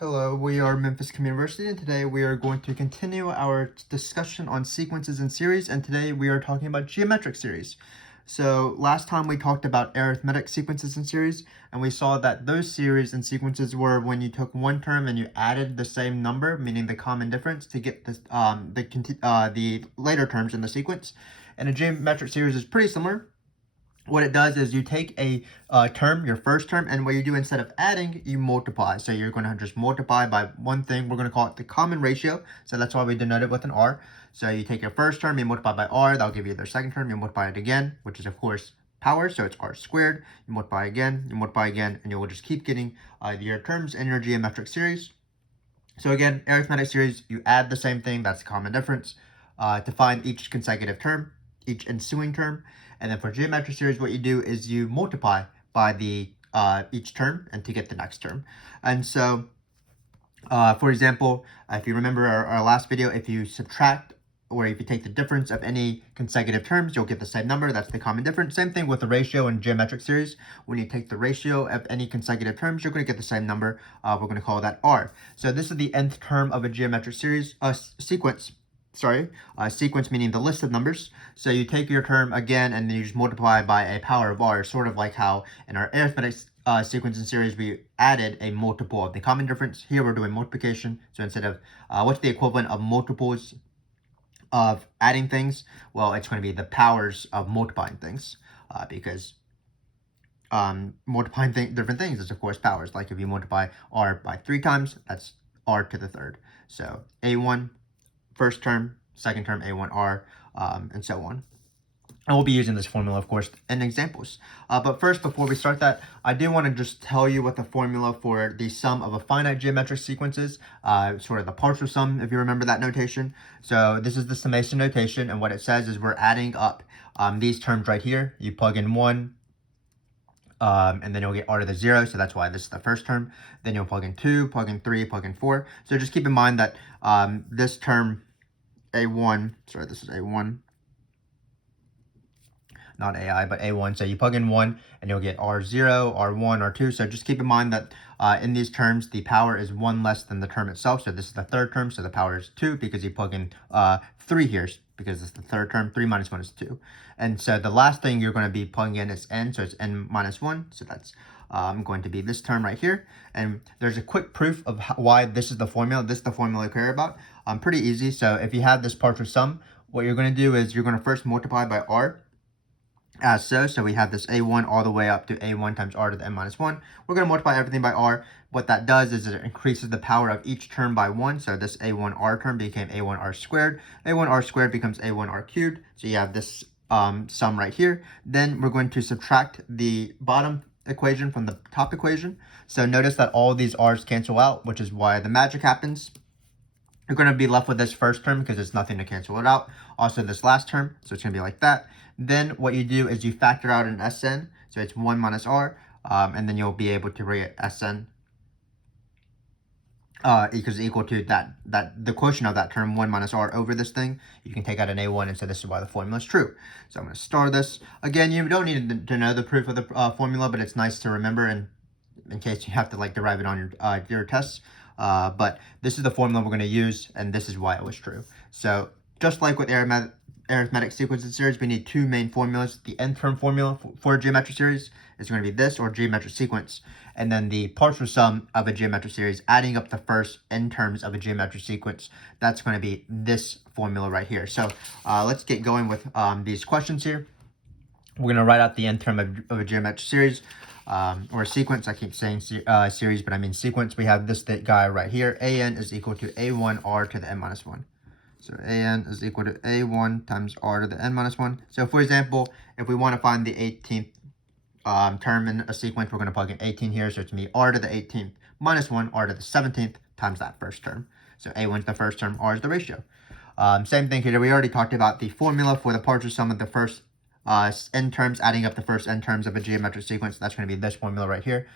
Hello, we are Memphis Community University, and today we are going to continue our discussion on sequences and series, and today we are talking about geometric series. So last time we talked about arithmetic sequences and series, and we saw that those series and sequences were when you took one term and you added the same number, meaning the common difference, to get the later terms in the sequence. And a geometric series is pretty similar. What it does is you take a term, your first term, and what you do instead of adding, you multiply. So you're going to just multiply by one thing. We're going to call it the common ratio. So that's why we denote it with an R. So you take your first term, you multiply by R. That'll give you their second term. You multiply it again, which is, of course, power. So it's R squared. You multiply again, and you will just keep getting your terms in your geometric series. So again, arithmetic series, you add the same thing. That's the common difference to find each consecutive term, each ensuing term. And then for geometric series, what you do is you multiply by the each term and to get the next term. And so, for example, if you remember our last video, if you subtract or if you take the difference of any consecutive terms, you'll get the same number. That's the common difference. Same thing with the ratio in geometric series. When you take the ratio of any consecutive terms, you're going to get the same number. We're going to call that R. So this is the nth term of a geometric series sequence. Sequence meaning the list of numbers. So you take your term again and then you just multiply by a power of R, sort of like how in our arithmetic sequence and series we added a multiple of the common difference. Here we're doing multiplication. So instead of what's the equivalent of multiples of adding things? Well, it's going to be the powers of multiplying things because multiplying different things is, of course, powers. Like if you multiply R by 3 times, that's R to the third. So A1, first term, second term, A1R, and so on. And we'll be using this formula, of course, in examples. But first, before we start that, I do want to just tell you what the formula for the sum of a finite geometric sequence is, sort of the partial sum, if you remember that notation. So this is the summation notation, and what it says is we're adding up these terms right here. You plug in 1, and then you'll get R to the 0, so that's why this is the first term. Then you'll plug in 2, plug in 3, plug in 4. So just keep in mind that this term, A1, sorry, this is A1, not AI, but A1. So you plug in 1 and you'll get R0, R1, R2. So just keep in mind that in these terms, the power is 1 less than the term itself. So this is the third term, so the power is 2 because you plug in 3 here because it's the third term. 3 minus 1 is 2. And so the last thing you're going to be plugging in is n, so it's n minus 1. So that's going to be this term right here. And there's a quick proof of why this is the formula. This is the formula I care about. Pretty easy. So if you have this partial sum, what you're going to do is you're going to first multiply by R as so. So we have this A1 all the way up to A1 times R to the n minus 1. We're going to multiply everything by R. What that does is it increases the power of each term by 1. So this A1R term became A1R squared. A1R squared becomes A1R cubed. So you have this sum right here. Then we're going to subtract the bottom equation from the top equation. So notice that all these R's cancel out, which is why the magic happens. You're going to be left with this first term because there's nothing to cancel it out. Also this last term, so it's going to be like that. Then what you do is you factor out an Sn, so it's 1 minus R, and then you'll be able to write Sn equal to the quotient of that term, 1 minus R over this thing. You can take out an A1, and so this is why the formula is true. So I'm going to star this. Again, you don't need to know the proof of the formula, but it's nice to remember and in case you have to like derive it on your tests. But this is the formula we're going to use, and this is why it was true. So just like with arithmetic sequence and series, we need 2 main formulas. The nth term formula for a geometric series is going to be this, or geometric sequence. And then the partial sum of a geometric series, adding up the first n terms of a geometric sequence, that's going to be this formula right here. So let's get going with these questions here. We're going to write out the nth term of a geometric series. Or sequence. I keep saying series, but I mean sequence. We have this guy right here. An is equal to A1R to the n minus 1. So An is equal to A1 times R to the n minus 1. So for example, if we want to find the 18th term in a sequence, we're going to plug in 18 here. So it's going to be R to the 18th minus 1, R to the 17th times that first term. So A1 is the first term, R is the ratio. Same thing here. We already talked about the formula for the partial sum of the first n terms, adding up the first n terms of a geometric sequence. That's going to be this formula right here.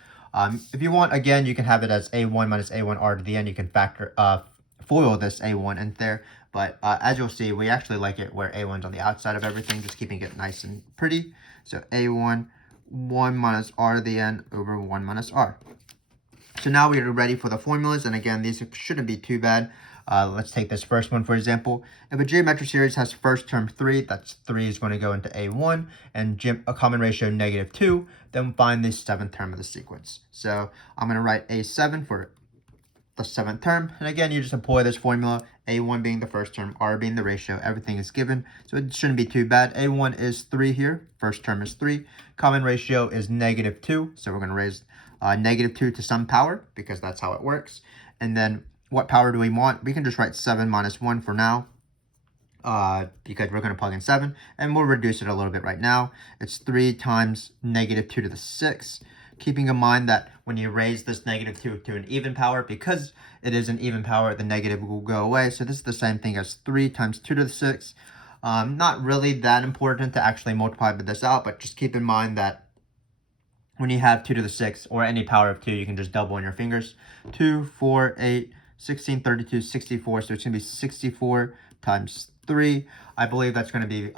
If you want, again, you can have it as A1 minus A1R to the n. You can factor FOIL this A1 in there. But as you'll see, we actually like it where A1's on the outside of everything, just keeping it nice and pretty. So A1, 1 minus R to the n over 1 minus R. So now we are ready for the formulas, and again, these shouldn't be too bad. Let's take this first one, for example. If a geometric series has first term 3, that's 3 is going to go into A1, and a common ratio -2, then find the 7th term of the sequence. So I'm going to write A7 for the 7th term, and again, you just employ this formula, A1 being the first term, R being the ratio, everything is given, so it shouldn't be too bad. A1 is 3 here, first term is 3, common ratio is -2, so we're going to raise -2 to some power, because that's how it works. And then what power do we want? We can just write 7 minus 1 for now, because we're going to plug in 7, and we'll reduce it a little bit right now. It's 3 times -2 to the 6. Keeping in mind that when you raise this -2 to an even power, because it is an even power, the negative will go away. So this is the same thing as 3 times 2 to the 6. Not really that important to actually multiply this out, but just keep in mind that when you have 2 to the 6 or any power of 2, you can just double on your fingers. 2, 4, 8, 16, 32, 64. So it's going to be 64 times 3. I believe that's going to be,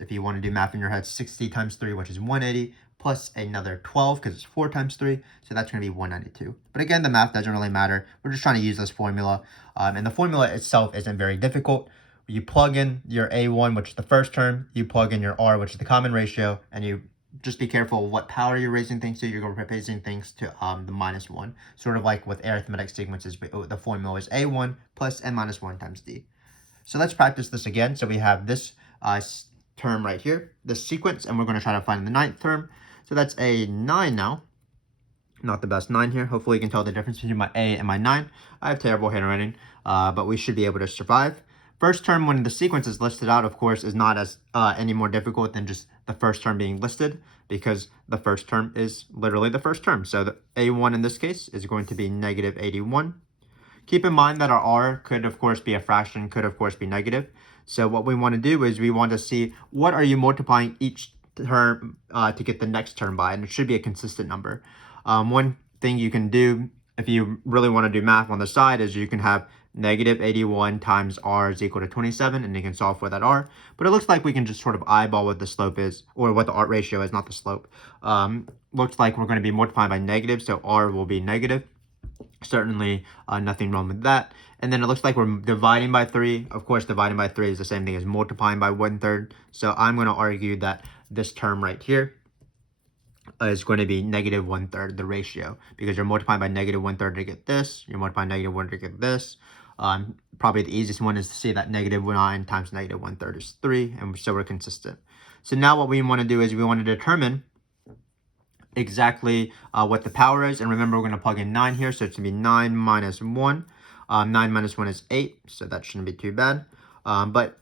if you want to do math in your head, 60 times 3, which is 180, plus another 12, because it's 4 times 3. So that's going to be 192. But again, the math doesn't really matter. We're just trying to use this formula. And the formula itself isn't very difficult. You plug in your A1, which is the first term. You plug in your R, which is the common ratio. And you just be careful what power you're raising things to. You're going to be raising things to the -1. Sort of like with arithmetic sequences, the formula is A1 plus n minus 1 times d. So let's practice this again. So we have this term right here, this sequence, and we're going to try to find the 9th term. So that's a 9 now. Not the best 9 here. Hopefully you can tell the difference between my A and my 9. I have terrible handwriting, but we should be able to survive. First term, when the sequence is listed out, of course, is not as any more difficult than just the first term being listed, because the first term is literally the first term. So the A1 in this case is going to be -81. Keep in mind that our R could, of course, be a fraction, could, of course, be negative. So what we want to do is we want to see what are you multiplying each term to get the next term by, and it should be a consistent number. One thing you can do if you really want to do math on the side is you can have -81 times R is equal to 27, and you can solve for that R. But it looks like we can just sort of eyeball what the slope is, or what the R ratio is, not the slope. Looks like we're going to be multiplying by negative, so R will be negative. Certainly nothing wrong with that. And then it looks like we're dividing by 3. Of course, dividing by 3 is the same thing as multiplying by 1/3. So I'm going to argue that this term right here is going to be -1/3, the ratio, because you're multiplying by -1/3 to get this. You're multiplying -1 to get this. Probably the easiest one is to see that -9 times -1/3 is 3, and so we're consistent. So now what we want to do is we want to determine exactly what the power is, and remember we're going to plug in 9 here, so it's going to be 9 minus 1. 9 minus 1 is 8, so that shouldn't be too bad. But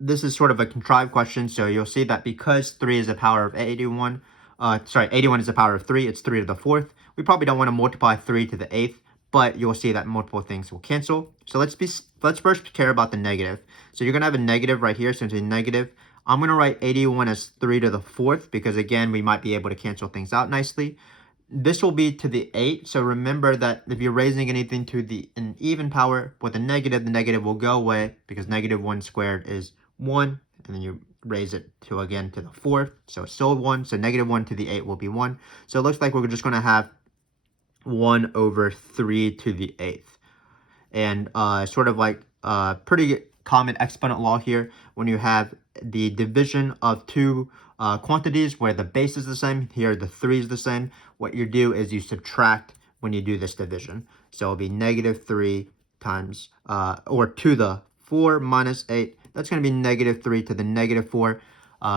this is sort of a contrived question, so you'll see that because 3 is a power of 81, 81 is the power of 3, it's 3 to the 4th. We probably don't want to multiply 3 to the 8th, but you'll see that multiple things will cancel. So let's first care about the negative. So you're going to have a negative right here, so it's a negative. I'm going to write 81 as 3 to the 4th, because again, we might be able to cancel things out nicely. This will be to the 8, so remember that if you're raising anything to an even power with a negative, the negative will go away, because -1 squared is 1, and then you raise it to, again, to the 4th, so it's still 1, so -1 to the 8 will be 1. So it looks like we're just going to have 1 over 3 to the 8th. And sort of like pretty common exponent law here, when you have the division of two quantities where the base is the same, here the 3 is the same, what you do is you subtract when you do this division. So it'll be -3 times, or to the 4 minus 8, that's going to be -3 to the -4.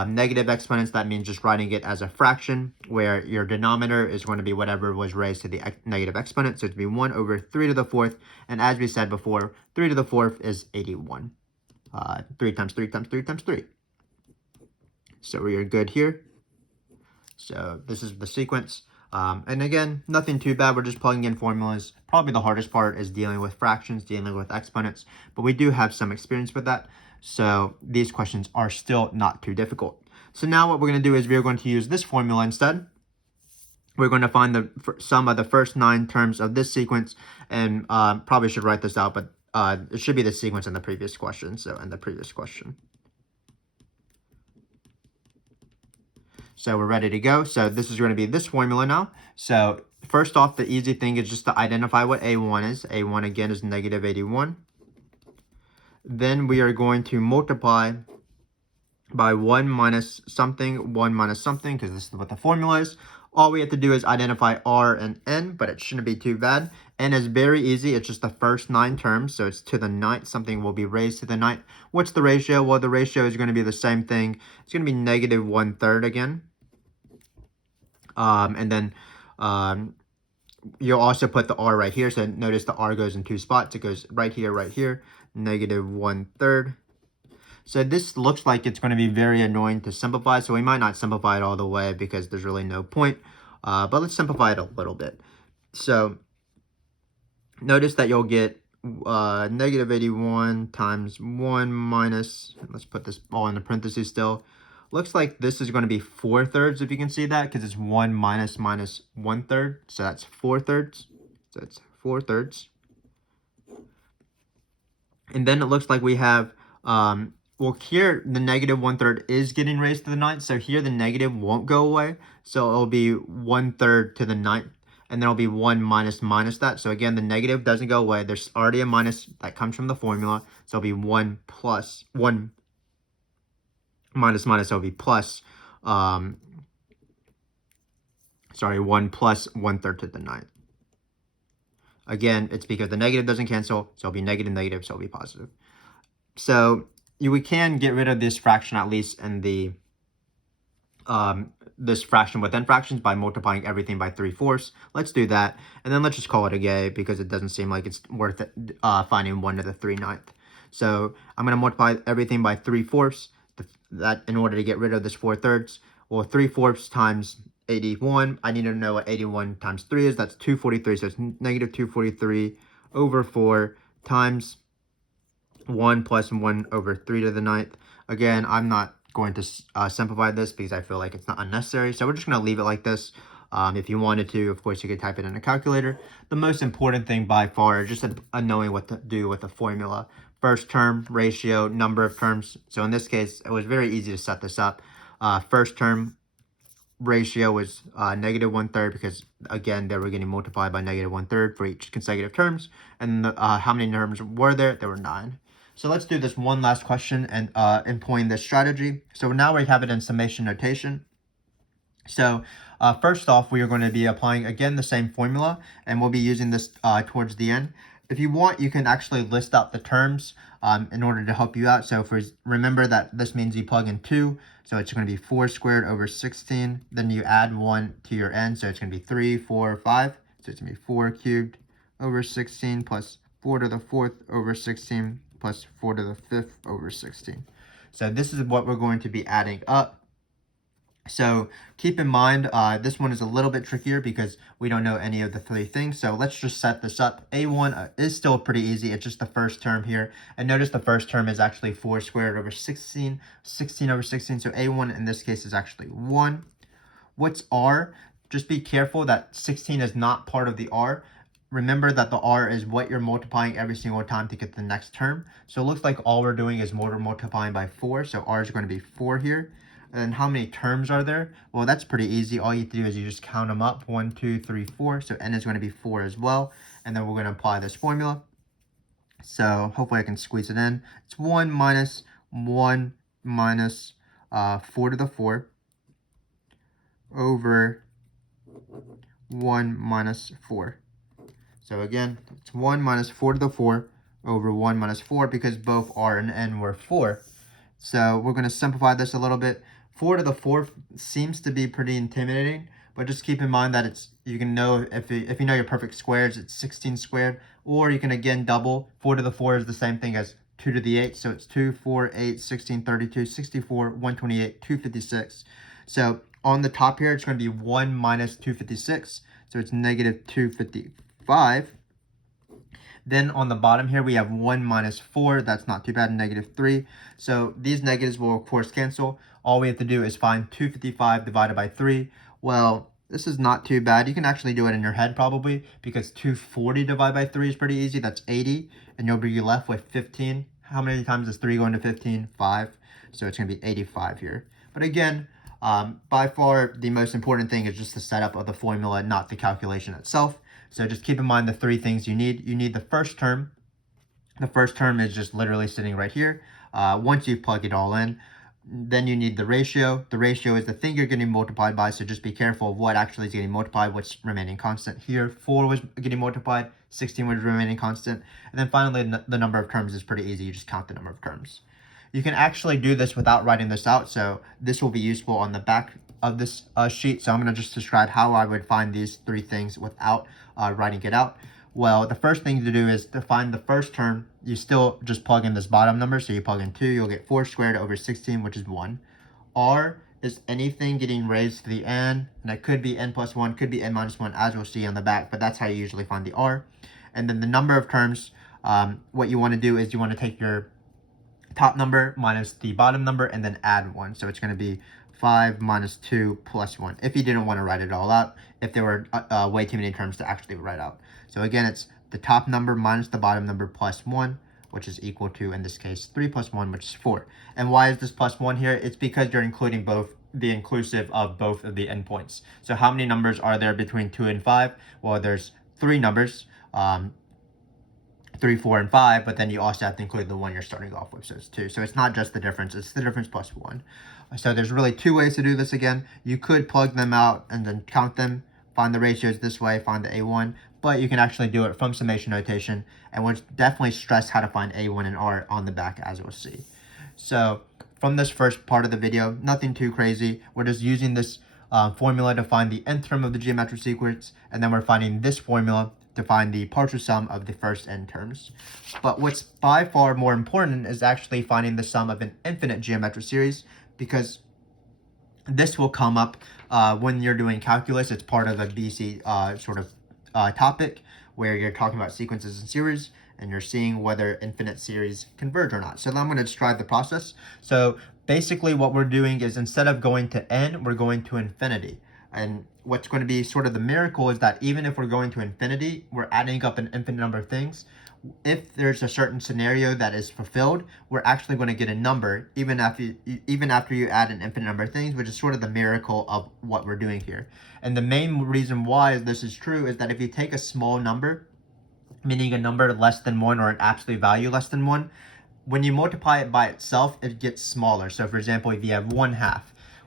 Negative exponents, that means just writing it as a fraction, where your denominator is going to be whatever was raised to the negative exponent. So it's going to be 1 over 3 to the 4th. And as we said before, 3 to the 4th is 81. 3 times 3 times 3 times 3. So we are good here. So this is the sequence. And again, nothing too bad. We're just plugging in formulas. Probably the hardest part is dealing with fractions, dealing with exponents. But we do have some experience with that. So these questions are still not too difficult. So now what we're going to do is we're going to use this formula instead. We're going to find the sum of the first 9 terms of this sequence. And probably should write this out, but it should be the sequence in the previous question. So in the previous question. So we're ready to go. So this is going to be this formula now. So first off, the easy thing is just to identify what A1 is. A1 again is negative 81. Then we are going to multiply by 1 minus something, because this is what the formula is. All we have to do is identify R and N, but it shouldn't be too bad. N is very easy. It's just the first 9 terms, so it's to the 9th. Something will be raised to the 9th. What's the ratio? Well, the ratio is going to be the same thing. It's going to be negative 1/3 again. And then you'll also put the R right here. So notice the R goes in 2 spots. It goes right here, negative 1/3. So this looks like it's going to be very annoying to simplify. So we might not simplify it all the way because there's really no point. But let's simplify it a little bit. So notice that you'll get negative 81 times 1 minus, let's put this all in the parentheses still. Looks like this is going to be 4/3, if you can see that, because it's 1 minus 1/3. So that's 4/3. So it's 4/3. And then it looks like we have, well, here the negative 1/3 is getting raised to the 9th. So here the negative won't go away. So it'll be 1/3 to the 9th. And then it'll be 1 minus that. So again, the negative doesn't go away. There's already a minus that comes from the formula. So it'll be 1 minus, so it'll be plus, 1 plus 1/3 to the 9th. Again, it's because the negative doesn't cancel, so it'll be negative, so it'll be positive. So we can get rid of this fraction, at least in the this fraction within fractions, by multiplying everything by 3/4. Let's do that, and then let's just call it a day because it doesn't seem like it's worth it finding 1 to the 3/9. So I'm going to multiply everything by 3/4. That in order to get rid of this 4/3. Well, 3/4 times 81. I need to know what 81 times 3 is. That's 243. So it's negative 243 over 4 times 1 plus 1 over 3 to the 9th. Again, I'm not going to simplify this because I feel like it's not unnecessary. So we're just going to leave it like this. If you wanted to, of course, you could type it in a calculator. The most important thing by far is just knowing what to do with the formula. First term, ratio, number of terms. So in this case, it was very easy to set this up. First term ratio was negative 1/3 because, again, they were getting multiplied by negative 1/3 for each consecutive terms. And how many terms were there? There were 9. So let's do this one last question and employing this strategy. So now we have it in summation notation. So first off, we are going to be applying, again, the same formula, and we'll be using this towards the end. If you want, you can actually list out the terms in order to help you out. So remember that this means you plug in 2. So it's going to be 4 squared over 16. Then you add 1 to your n. So it's going to be 3, 4, 5. So it's going to be 4 cubed over 16 plus 4 to the 4th over 16 plus 4 to the 5th over 16. So this is what we're going to be adding up. So keep in mind, this one is a little bit trickier because we don't know any of the 3 things. So let's just set this up. A1 is still pretty easy. It's just the first term here. And notice the first term is actually 4 squared over 16, 16 over 16. So A1 in this case is actually 1. What's R? Just be careful that 16 is not part of the R. Remember that the R is what you're multiplying every single time to get the next term. So it looks like all we're doing is multiplying by 4. So R is going to be 4 here. And how many terms are there? Well, that's pretty easy. All you have to do is you just count them up. 1, 2, 3, 4. So n is going to be 4 as well. And then we're going to apply this formula. So hopefully I can squeeze it in. It's 1 minus 4 to the 4 over 1 minus 4. So again, it's 1 minus 4 to the 4 over 1 minus 4 because both R and N were 4. So we're going to simplify this a little bit. 4 to the 4th seems to be pretty intimidating, but just keep in mind that you can know if you know your perfect squares, it's 16 squared, or you can again double. 4 to the 4 is the same thing as 2 to the 8, so it's 2, 4, 8, 16, 32, 64, 128, 256. So on the top here, it's going to be 1 minus 256, so it's negative 255. Then on the bottom here, we have 1 minus 4. That's not too bad, negative 3. So these negatives will, of course, cancel. All we have to do is find 255 divided by 3. Well, this is not too bad. You can actually do it in your head probably because 240 divided by 3 is pretty easy. That's 80. And you'll be left with 15. How many times does 3 go into 15? 5. So it's going to be 85 here. But again, By far, the most important thing is just the setup of the formula, not the calculation itself. So just keep in mind the three things you need. You need the first term. The first term is just literally sitting right here. Once you plug it all in, then you need the ratio. The ratio is the thing you're getting multiplied by, so just be careful of what actually is getting multiplied, what's remaining constant. Here, 4 was getting multiplied, 16 was remaining constant. And then finally, the number of terms is pretty easy. You just count the number of terms. You can actually do this without writing this out, so this will be useful on the back of this sheet. So I'm going to just describe how I would find these three things without writing it out. Well, the first thing to do is to find the first term. You still just plug in this bottom number. So you plug in 2, you'll get 4 squared over 16, which is 1. R is anything getting raised to the n, and it could be n plus 1, could be n minus 1, as we'll see on the back, but that's how you usually find the R. And then the number of terms, what you want to do is you want to take your top number minus the bottom number and then add 1. So it's going to be 5 minus 2 plus 1, if you didn't want to write it all out, if there were way too many terms to actually write out. So again, it's the top number minus the bottom number plus 1, which is equal to, in this case, 3 plus 1, which is 4. And why is this plus 1 here? It's because you're including both the inclusive of both of the endpoints. So how many numbers are there between 2 and 5? Well, there's 3 numbers, 3, 4, and 5, but then you also have to include the one you're starting off with, so it's 2. So it's not just the difference, it's the difference plus 1. So there's really 2 ways to do this again. You could plug them out and then count them, find the ratios this way, find the A1, but you can actually do it from summation notation, and we'll definitely stress how to find A1 and R on the back, as we'll see. So from this first part of the video, nothing too crazy. We're just using this formula to find the nth term of the geometric sequence, and then we're finding this formula to find the partial sum of the first n terms. But what's by far more important is actually finding the sum of an infinite geometric series, because this will come up when you're doing calculus. It's part of a BC topic where you're talking about sequences and series, and you're seeing whether infinite series converge or not. So I'm going to describe the process. So basically what we're doing is, instead of going to n, we're going to infinity. And what's going to be sort of the miracle is that even if we're going to infinity, we're adding up an infinite number of things. If there's a certain scenario that is fulfilled, we're actually going to get a number even after you add an infinite number of things, which is sort of the miracle of what we're doing here. And the main reason why this is true is that if you take a small number, meaning a number less than 1 or an absolute value less than 1, when you multiply it by itself, it gets smaller. So for example, if you have 1/2,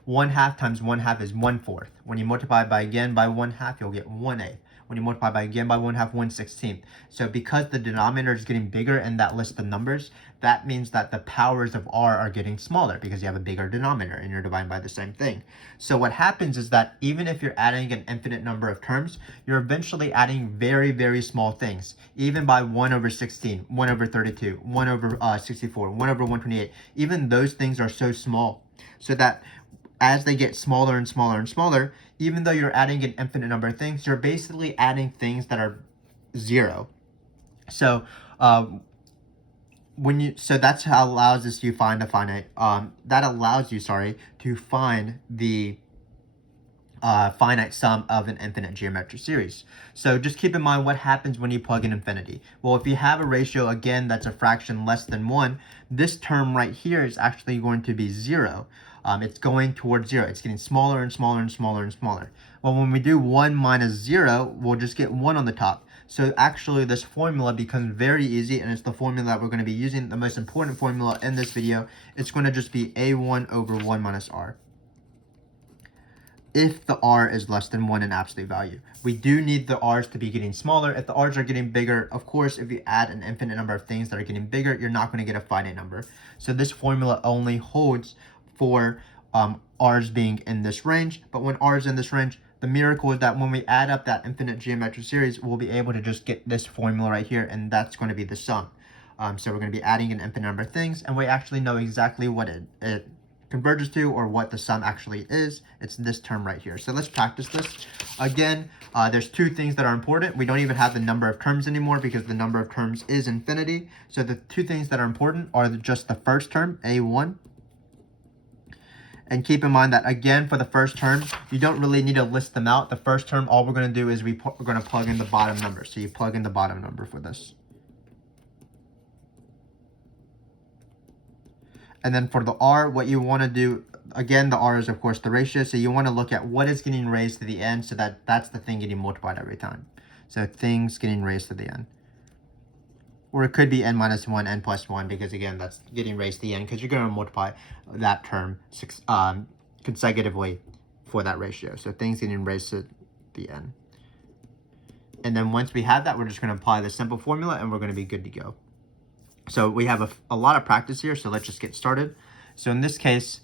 1/2 times 1/2 is 1/4. When you multiply it by again by 1/2, you'll get 1/8. When you multiply by again by 1/2, 1/16. So because the denominator is getting bigger in that list of numbers, that means that the powers of r are getting smaller because you have a bigger denominator and you're dividing by the same thing. So what happens is that even if you're adding an infinite number of terms, you're eventually adding very, very small things. Even by 1 over 16, 1 over 32, 1 over 64, 1 over 128, even those things are so small, so that as they get smaller and smaller and smaller, even though you're adding an infinite number of things, you're basically adding things that are 0. So that's how allows us to find a finite. That allows you, to find the finite sum of an infinite geometric series. So just keep in mind what happens when you plug in infinity. Well, if you have a ratio, again, that's a fraction less than 1, this term right here is actually going to be 0. It's going towards 0. It's getting smaller and smaller and smaller and smaller. Well, when we do 1 minus 0, we'll just get 1 on the top. So actually this formula becomes very easy, and it's the formula that we're going to be using, the most important formula in this video. It's going to just be A1 over 1 minus R, if the r is less than 1 in absolute value. We do need the r's to be getting smaller. If the r's are getting bigger, of course, if you add an infinite number of things that are getting bigger, you're not going to get a finite number. So this formula only holds for r's being in this range. But when r is in this range, the miracle is that when we add up that infinite geometric series, we'll be able to just get this formula right here, and that's going to be the sum. So we're going to be adding an infinite number of things, and we actually know exactly what it converges to, or what the sum actually is. It's this term right here. So let's practice this. Again, there's 2 things that are important. We don't even have the number of terms anymore because the number of terms is infinity. So the 2 things that are important are just the first term, A1. And keep in mind that, again, for the first term, you don't really need to list them out. The first term, all we're going to do is we're going to plug in the bottom number. So you plug in the bottom number for this. And then for the r, what you want to do again, the r is, of course, the ratio. So you want to look at what is getting raised to the n, so that's the thing getting multiplied every time. So things getting raised to the n. Or it could be n minus 1, n plus 1, because, again, that's getting raised to the n, because you're going to multiply that term consecutively for that ratio. So things getting raised to the n. And then once we have that, we're just going to apply the simple formula, and we're going to be good to go. So we have a lot of practice here, so let's just get started. So in this case,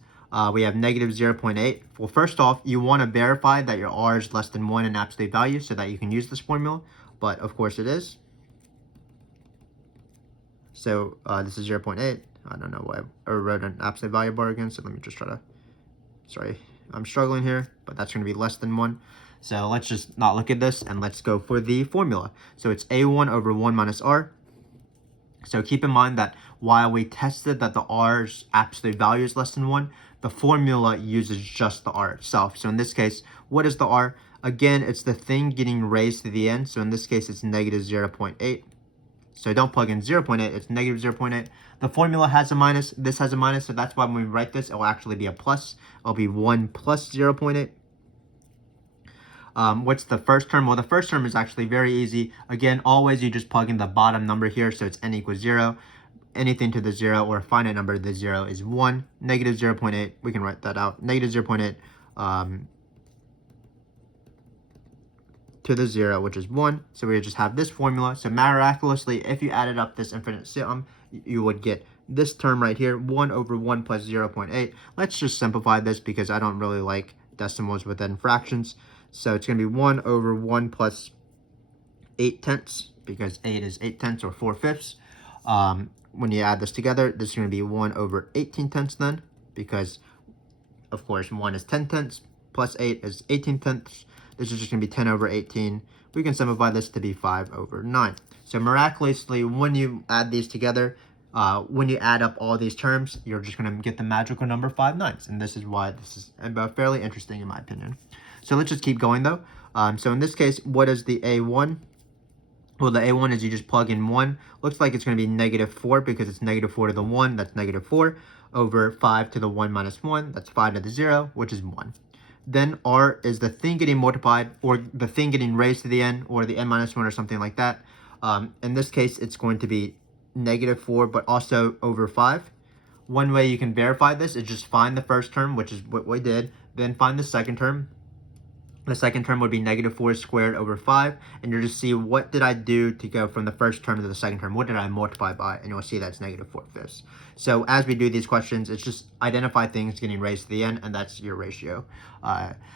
we have negative 0.8. Well, first off, you want to verify that your r is less than 1 in absolute value so that you can use this formula, but of course it is. So this is 0.8. I don't know why I wrote an absolute value bar again, so let me just try to, sorry, I'm struggling here, but that's going to be less than 1. So let's just not look at this, and let's go for the formula. So it's a1 over 1 minus r. So keep in mind that while we tested that the r's absolute value is less than 1, the formula uses just the r itself. So in this case, what is the r? Again, it's the thing getting raised to the n. So in this case, it's negative 0.8. So don't plug in 0.8, it's negative 0.8. The formula has a minus, this has a minus, so that's why when we write this, it will actually be a plus. It'll be 1 plus 0.8. What's the first term? Well, the first term is actually very easy. Again, always you just plug in the bottom number here, so it's n equals 0. Anything to the 0 or a finite number to the 0 is 1. Negative 0.8, we can write that out. Negative 0.8 to the 0, which is 1. So we just have this formula. So miraculously, if you added up this infinite sum, you would get this term right here, 1 over 1 plus 0.8. Let's just simplify this because I don't really like decimals within fractions. So it's going to be 1 over 1 plus 8 tenths, because 8 is 8 tenths or 4/5. When you add this together, this is going to be 1 over 18 tenths then, because, of course, 1 is 10 tenths, plus 8 is 18 tenths. This is just going to be 10 over 18. We can simplify this to be 5 over 9. So miraculously, when you add these together, when you add up all these terms, you're just going to get the magical number 5/9. And this is why this is fairly interesting in my opinion. So let's just keep going though. So in this case, what is the a1? Well, the a1 is you just plug in 1. Looks like it's going to be negative 4 because it's negative 4 to the 1. That's negative 4 over 5 to the 1 minus 1. That's 5 to the 0, which is 1. Then r is the thing getting multiplied, or the thing getting raised to the n, or the n minus 1 or something like that. In this case, it's going to be negative 4, but also over 5. One way you can verify this is just find the first term, which is what we did, then find the second term. The second term would be negative 4 squared over 5, and you'll just see what did I do to go from the first term to the second term. What did I multiply by? And you'll see that's negative 4/5. So as we do these questions, it's just identify things getting raised to the n, and that's your ratio.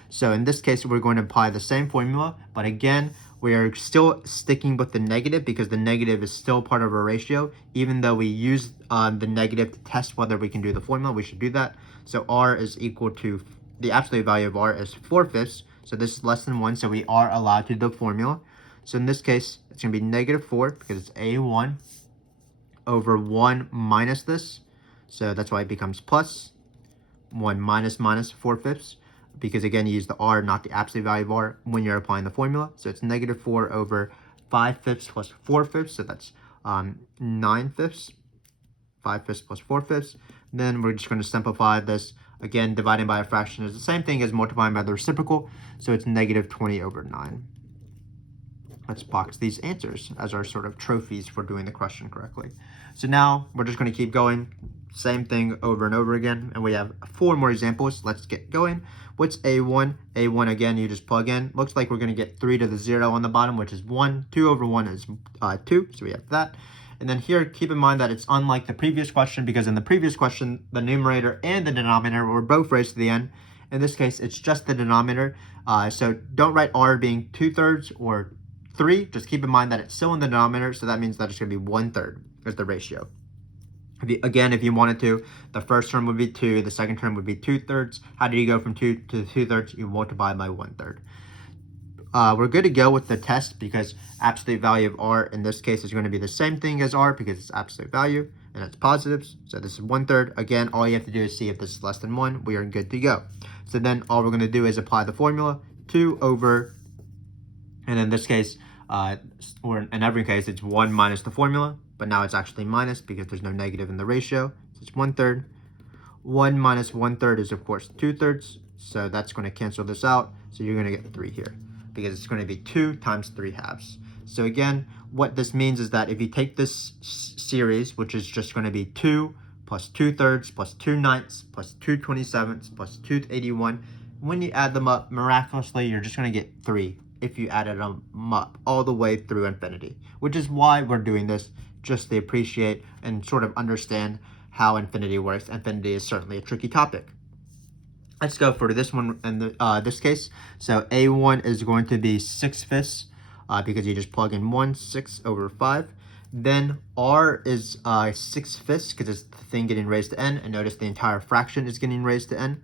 So in this case, we're going to apply the same formula, but again, we are still sticking with the negative because the negative is still part of our ratio. Even though we use the negative to test whether we can do the formula, we should do that. So r is equal to, the absolute value of r is 4/5. So this is less than 1, so we are allowed to do the formula. So in this case, it's going to be negative 4 because it's a1 over 1 minus this. So that's why it becomes plus 1 minus 4/5, because again, you use the r, not the absolute value of r when you're applying the formula. So it's negative 4 over 5/5 plus 4/5, so that's 9/5. 5/5 plus 4/5. Then we're just going to simplify this. Again, dividing by a fraction is the same thing as multiplying by the reciprocal, so it's negative 20 over 9. Let's box these answers as our sort of trophies for doing the question correctly. So now we're just going to keep going. Same thing over and over again, and we have 4 more examples. Let's get going. What's a1? A1, again, you just plug in. Looks like we're going to get 3 to the 0 on the bottom, which is 1. 2 over 1 is 2, so we have that. And then here, keep in mind that it's unlike the previous question, because in the previous question, the numerator and the denominator were both raised to the n. In this case, it's just the denominator. So don't write r being 2/3 or 3. Just keep in mind that it's still in the denominator, so that means that it's going to be 1/3 is the ratio. If you wanted to, the first term would be 2, the second term would be 2/3. How do you go from 2 to 2/3? You multiply by 1/3. We're good to go with the test because absolute value of r in this case is going to be the same thing as r because it's absolute value and it's positives. So this is 1/3. Again, all you have to do is see if this is less than 1. We are good to go. So then all we're going to do is apply the formula. 2 over, and in this case, or in every case, it's 1 minus the formula. But now it's actually minus because there's no negative in the ratio. So it's 1/3. 1 minus 1/3 is, of course, 2/3. So that's going to cancel this out. So you're going to get 3 here because it's going to be 2 times 3 halves. So again, what this means is that if you take this series, which is just going to be 2 plus 2/3 plus 2/9 plus 2/27 plus 2/81, when you add them up, miraculously, you're just going to get 3 if you added them up all the way through infinity, which is why we're doing this, just to appreciate and sort of understand how infinity works. Infinity is certainly a tricky topic. Let's go for this one in this case. So A1 is going to be 6/5 because you just plug in 1, 6 over 5. Then R is 6/5 because it's the thing getting raised to n. And notice the entire fraction is getting raised to n.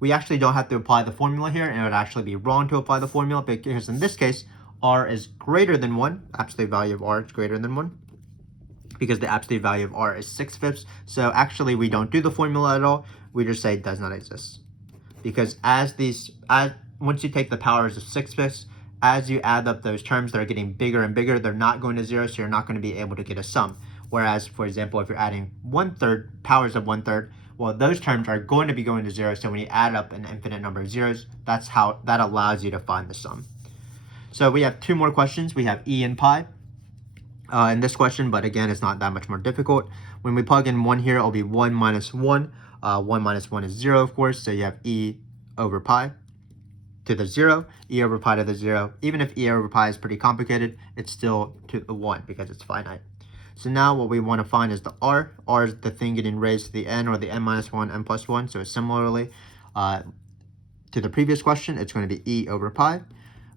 We actually don't have to apply the formula here, and it would actually be wrong to apply the formula because in this case, R is greater than 1. Absolute value of R is greater than 1. Because the absolute value of R is 6/5. So actually we don't do the formula at all. We just say it does not exist. Because once you take the powers of 6/5, as you add up those terms that are getting bigger and bigger, they're not going to 0, so you're not going to be able to get a sum. Whereas, for example, if you're adding 1/3, powers of 1/3, well, those terms are going to be going to 0, so when you add up an infinite number of zeros, that allows you to find the sum. So we have 2 more questions. We have E and pi. In this question, but again, it's not that much more difficult. When we plug in 1 here, it'll be 1 minus 1. 1 minus 1 is 0, of course, so you have e over pi to the 0, e over pi to the 0. Even if e over pi is pretty complicated, it's still to the 1 because it's finite. So now what we want to find is the r. R is the thing getting raised to the n, or the n minus 1, n plus 1. So similarly to the previous question, it's going to be e over pi.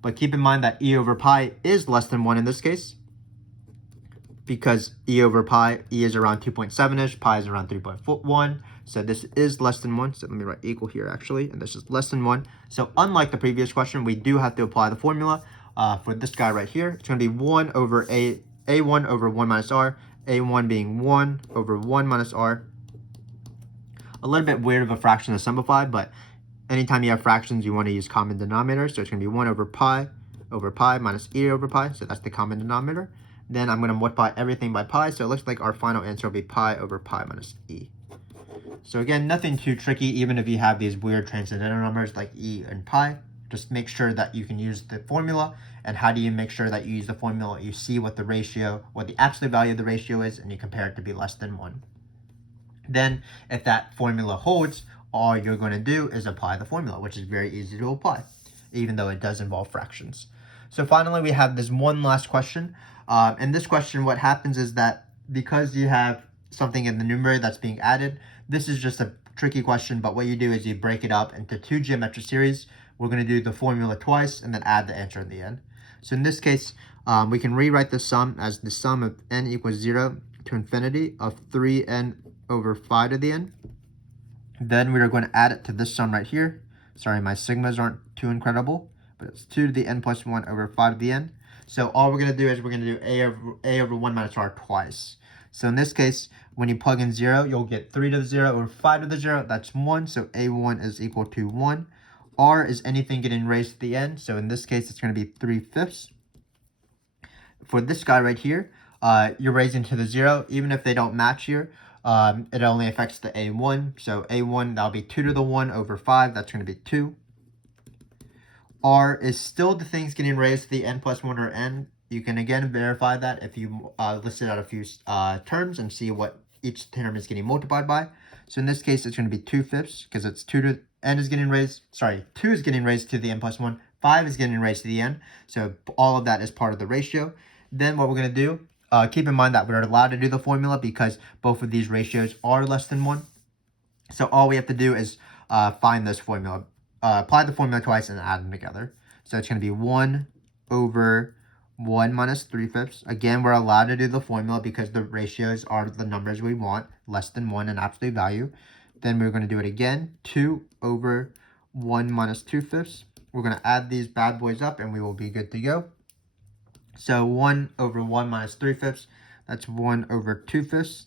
But keep in mind that e over pi is less than 1 in this case, because e over pi, e is around 2.7-ish, pi is around 3.1, so this is less than 1. So let me write equal here, actually, and this is less than 1. So unlike the previous question, we do have to apply the formula for this guy right here. It's going to be 1 over a1 over 1 minus r, a1 being 1 over 1 minus r. A little bit weird of a fraction to simplify, but anytime you have fractions, you want to use common denominators. So it's going to be 1 over pi minus e over pi, so that's the common denominator. Then I'm going to multiply everything by pi, so it looks like our final answer will be pi over pi minus e. So again, nothing too tricky, even if you have these weird transcendental numbers like e and pi. Just make sure that you can use the formula. And how do you make sure that you use the formula? You see what the ratio, what the absolute value of the ratio is, and you compare it to be less than 1. Then, if that formula holds, all you're going to do is apply the formula, which is very easy to apply, even though it does involve fractions. So finally, we have this one last question. In this question, what happens is that because you have something in the numerator that's being added, this is just a tricky question, but what you do is you break it up into 2 geometric series. We're going to do the formula twice and then add the answer in the end. So in this case, we can rewrite the sum as the sum of n equals 0 to infinity of 3n over 5 to the n. Then we are going to add it to this sum right here. Sorry, my sigmas aren't too incredible, but it's 2 to the n plus 1 over 5 to the n. So all we're going to do is we're going to do a over 1 minus r twice. So in this case, when you plug in 0, you'll get 3 to the 0 over 5 to the 0. That's 1, so a1 is equal to 1. R is anything getting raised to the n, so in this case, it's going to be 3/5. For this guy right here, you're raising to the 0. Even if they don't match here, it only affects the a1. So a1, that'll be 2 to the 1 over 5. That's going to be 2. R is still the things getting raised to the n plus 1 or n. You can again verify that if you listed out a few terms and see what each term is getting multiplied by. So in this case, it's going to be 2/5 because it's 2 to n is getting raised. Sorry, 2 is getting raised to the n plus 1. 5 is getting raised to the n. So all of that is part of the ratio. Then what we're going to do, keep in mind that we're allowed to do the formula because both of these ratios are less than 1. So all we have to do is find this formula. Apply the formula twice and add them together. So it's going to be 1 over 1 minus 3/5. Again, we're allowed to do the formula because the ratios are the numbers we want, less than 1 in absolute value. Then we're going to do it again, 2 over 1 minus 2/5. We're going to add these bad boys up and we will be good to go. So 1 over 1 minus 3/5, that's 1 over 2/5,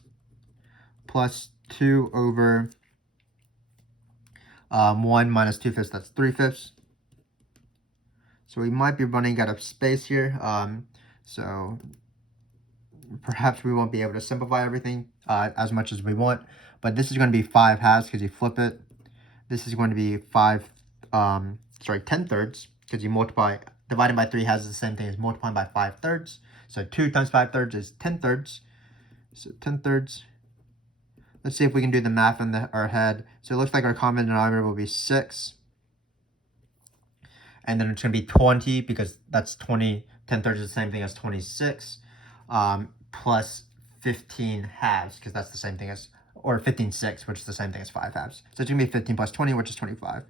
plus 2 over 1 minus 2/5, that's 3/5. So we might be running out of space here. So perhaps we won't be able to simplify everything as much as we want, but this is going to be 5 halves because you flip it. This is going to be 10 thirds because you multiply, dividing by 3 has the same thing as multiplying by 5 thirds. So 2 times 5 thirds is 10 thirds. So 10 thirds. Let's see if we can do the math in our head. So it looks like our common denominator will be 6. And then it's going to be 20 because that's 20. 10 thirds is the same thing as 26. Plus 15 halves because that's the same thing as, or 15/6, which is the same thing as 5 halves. So it's going to be 15 plus 20, which is 25.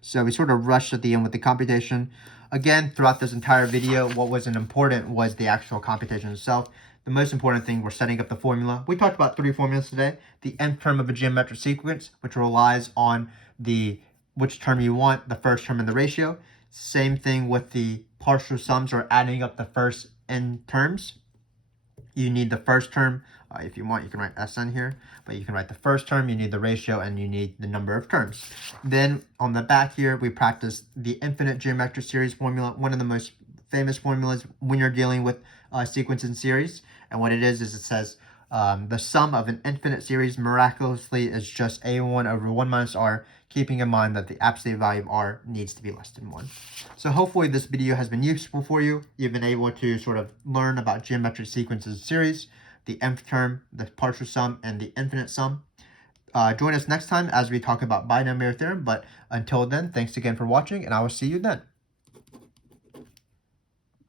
So we sort of rushed at the end with the computation. Again, throughout this entire video, what wasn't important was the actual computation itself. The most important thing, we're setting up the formula. We talked about 3 formulas today. The nth term of a geometric sequence, which relies on which term you want, the first term and the ratio. Same thing with the partial sums, or adding up the first n terms. You need the first term. If you want, you can write SN here, but you can write the first term, you need the ratio, and you need the number of terms. Then on the back here, we practice the infinite geometric series formula, one of the most famous formulas when you're dealing with sequences and series. And what it is it says the sum of an infinite series miraculously is just a1 over 1 minus r, keeping in mind that the absolute value of r needs to be less than 1. So hopefully this video has been useful for you. You've been able to sort of learn about geometric sequences and series, the nth term, the partial sum, and the infinite sum. Join us next time as we talk about binomial theorem. But until then, thanks again for watching, and I will see you then.